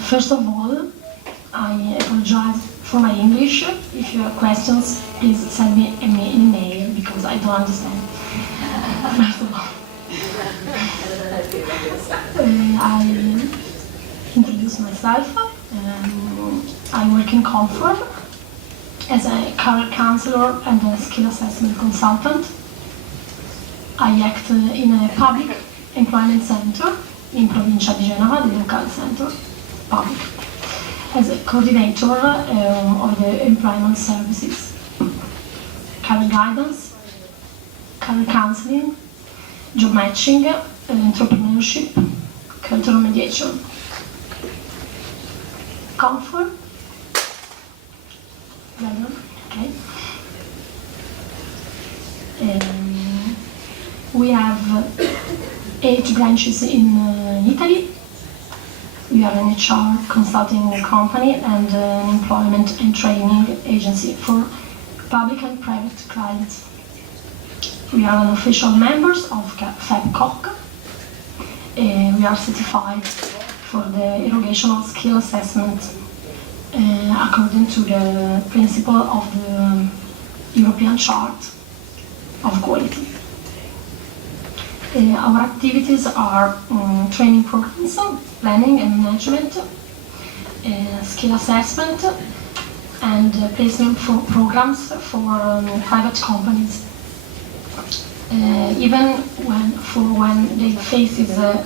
First of all, I apologize for my English. If you have questions, please send me an email because I don't understand. First of all, I introduce myself. I work in CONFORM as a career counselor and a skill assessment consultant. I act in a public employment center in Provincia di Genova, the local center, public, as a coordinator of the employment services, career guidance, career counseling, job matching, entrepreneurship, cultural mediation. CONFORM, okay. We have 8 branches in Italy. We are an HR consulting company and an employment and training agency for public and private clients. We are an official members of FEBCOC. We are certified for the irrigation of skill assessment according to the principle of the European Chart of Quality. Our activities are training programs, planning and management, skill assessment, and placement programs for private companies, even when they face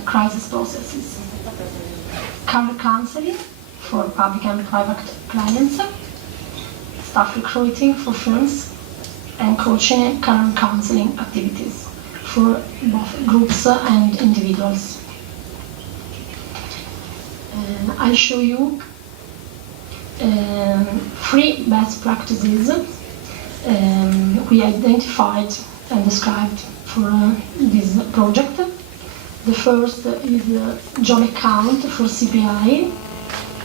crisis processes. Career counseling for public and private clients, staff recruiting for firms, and coaching and career counseling activities for both groups and individuals. I'll show you 3 best practices we identified and described for this project. The first is job account for CPI,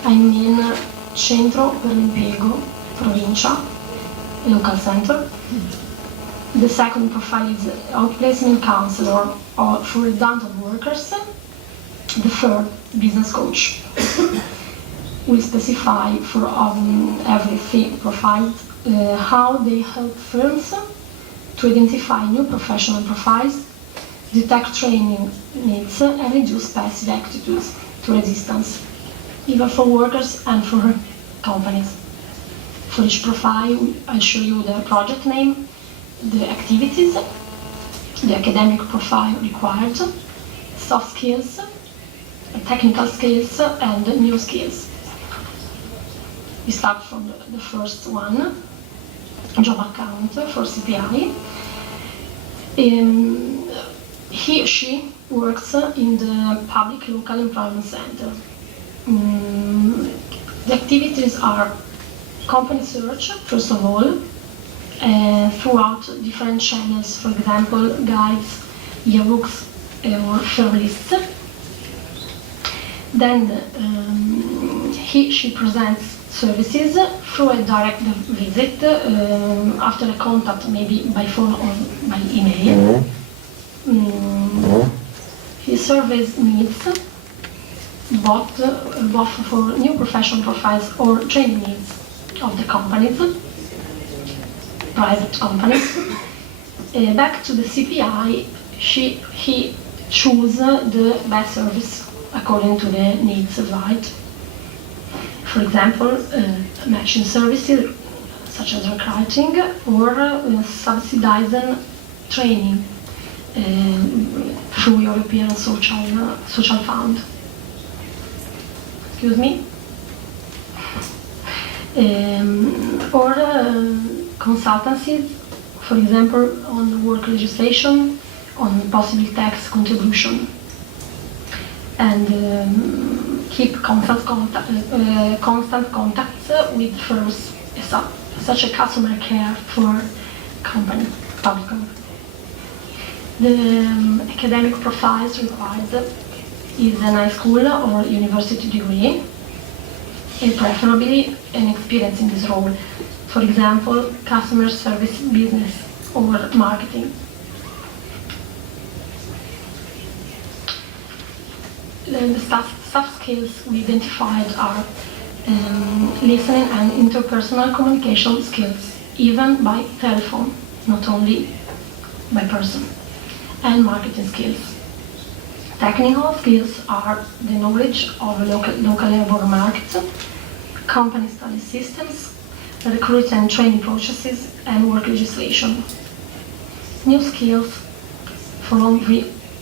I mean Centro per l'Impiego, Provincia, local center. The second profile is outplacement counselor for redundant workers. The third, business coach. We specify for every 3 profiles how they help firms to identify new professional profiles, detect training needs, and reduce passive attitudes to resistance, even for workers and for companies. For each profile, I'll show you the project name, the activities, the academic profile required, soft skills, technical skills, and new skills. We start from the first one, job account for CPI. He or she works in the public local employment center. The activities are company search, first of all, throughout different channels, for example, guides, yearbooks, or share lists. Then she presents services through a direct visit, after a contact, maybe by phone or by email. He surveys needs, both for new professional profiles or training needs of the companies, private companies. Back to the CPI, he chooses the best service according to the needs, right? For example, matching services such as recruiting or subsidizing training through European Social Fund. Excuse me. Or consultancies, for example, on work legislation, on possible tax contribution, and keep constant contacts with firms, such as customer care for public company. The academic profiles required is an high school or university degree, and preferably an experience in this role. For example, customer service, business, or marketing. the soft skills we identified are listening and interpersonal communication skills, even by telephone, not only by person, and marketing skills. Technical skills are the knowledge of local labor market, company study systems, recruitment and training processes, and work legislation. New skills from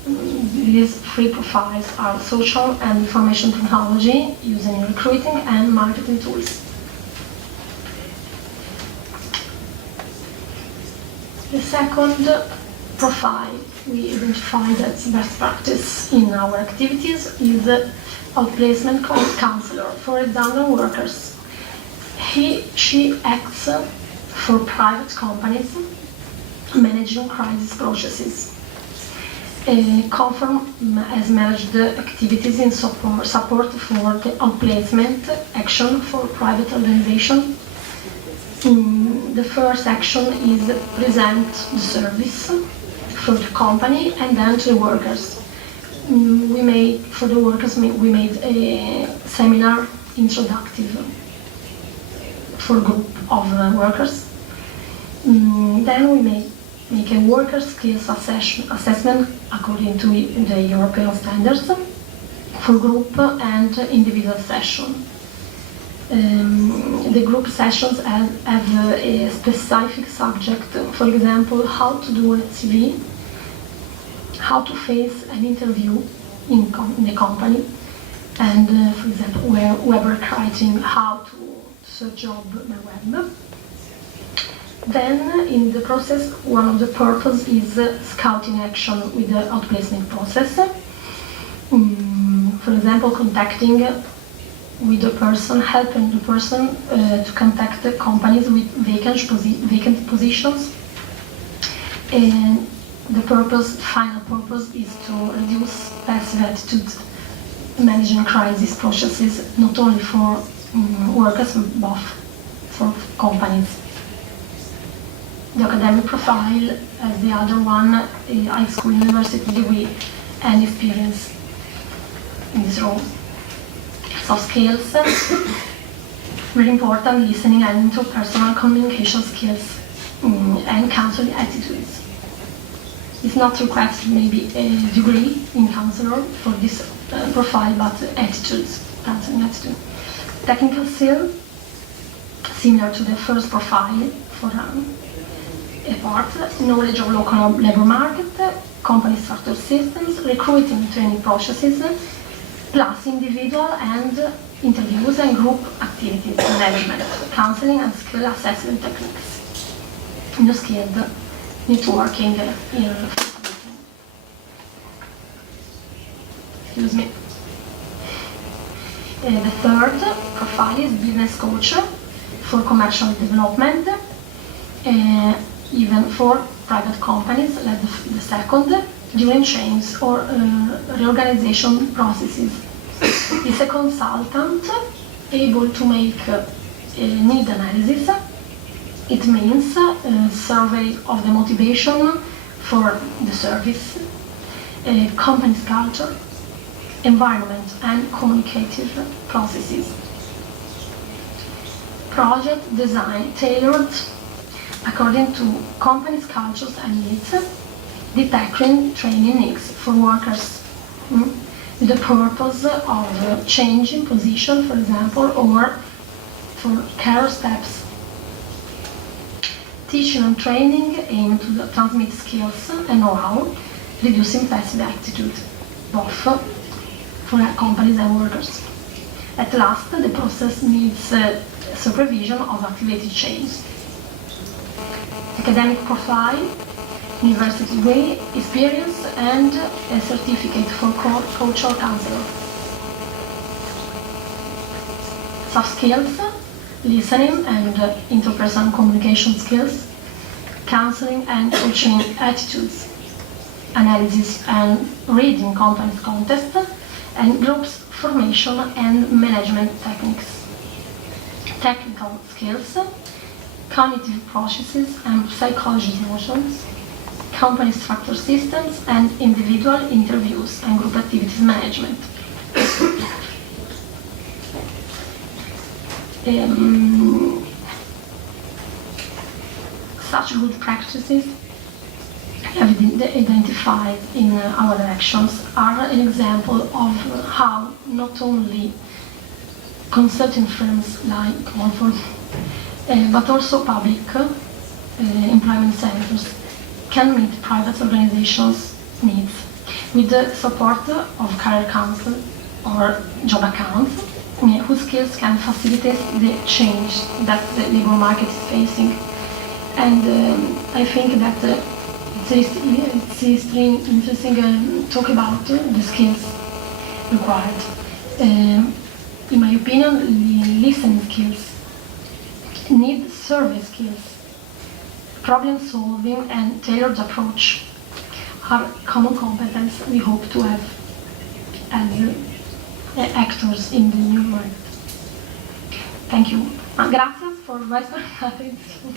these three profiles are social and information technology, using recruiting and marketing tools. The second profile we identified as best practice in our activities is the outplacement counselor for redundant workers. She acts for private companies managing crisis processes. CONFORM has managed the activities in support for the outplacement action for private organizations. The first action is present the service for the company and then to the workers. For the workers, we made a seminar introductive for a group of workers. Then we make a worker skills assessment according to the European standards for group and individual session. The group sessions have a specific subject, for example, how to do a CV, how to face an interview in the company, and for example, web recruiting, how to search job by web. Then, in the process, one of the purposes is scouting action with the outplacement process. For example, contacting with the person, helping the person to contact the companies with vacant positions. And the final purpose is to reduce passive attitudes, managing crisis processes, not only for workers, but for companies. The academic profile, as the other one, high school, university degree, and experience in this role. Soft skills, very important, listening and interpersonal communication skills, and counseling attitudes. It's not requested maybe a degree in counselor for this profile, but attitudes, counseling attitude. Technical skill, similar to the first profile for a part, knowledge of local labor market, company structure systems, recruiting and training processes, plus individual and interviews and group activities, management, counseling and skill assessment techniques. New skilled, networking, excuse me. The third profile is business coach for commercial development, even for private companies, like the second, during change or reorganization processes. Is a consultant able to make a need analysis. It means a survey of the motivation for the service, company's culture, environment, and communicative processes. Project design tailored according to company's cultures and needs, detecting training needs for workers with the purpose of changing position, for example, or for career steps. Teaching and training aim to transmit skills and know-how, reducing passive attitude, both for companies and workers. At last, the process needs supervision of activated change. Academic profile, university degree, experience, and a certificate for coach or counselor. Soft skills, listening and interpersonal communication skills, counseling and coaching attitudes, analysis and reading company's context, and groups formation and management techniques. Technical skills, cognitive processes and psychology emotions, company structure systems, and individual interviews and group activities management. Such good practices identified in our actions are an example of how not only consulting firms like CONFORM, but also public employment centers can meet private organizations' needs with the support of career council or job accounts, whose skills can facilitate the change that the labor market is facing. And I think that it's extremely interesting to talk about the skills required. In my opinion, listening skills, need survey skills, problem solving and tailored approach are common competence we hope to have as actors in the new market. Thank you. Gracias por vuestra atención.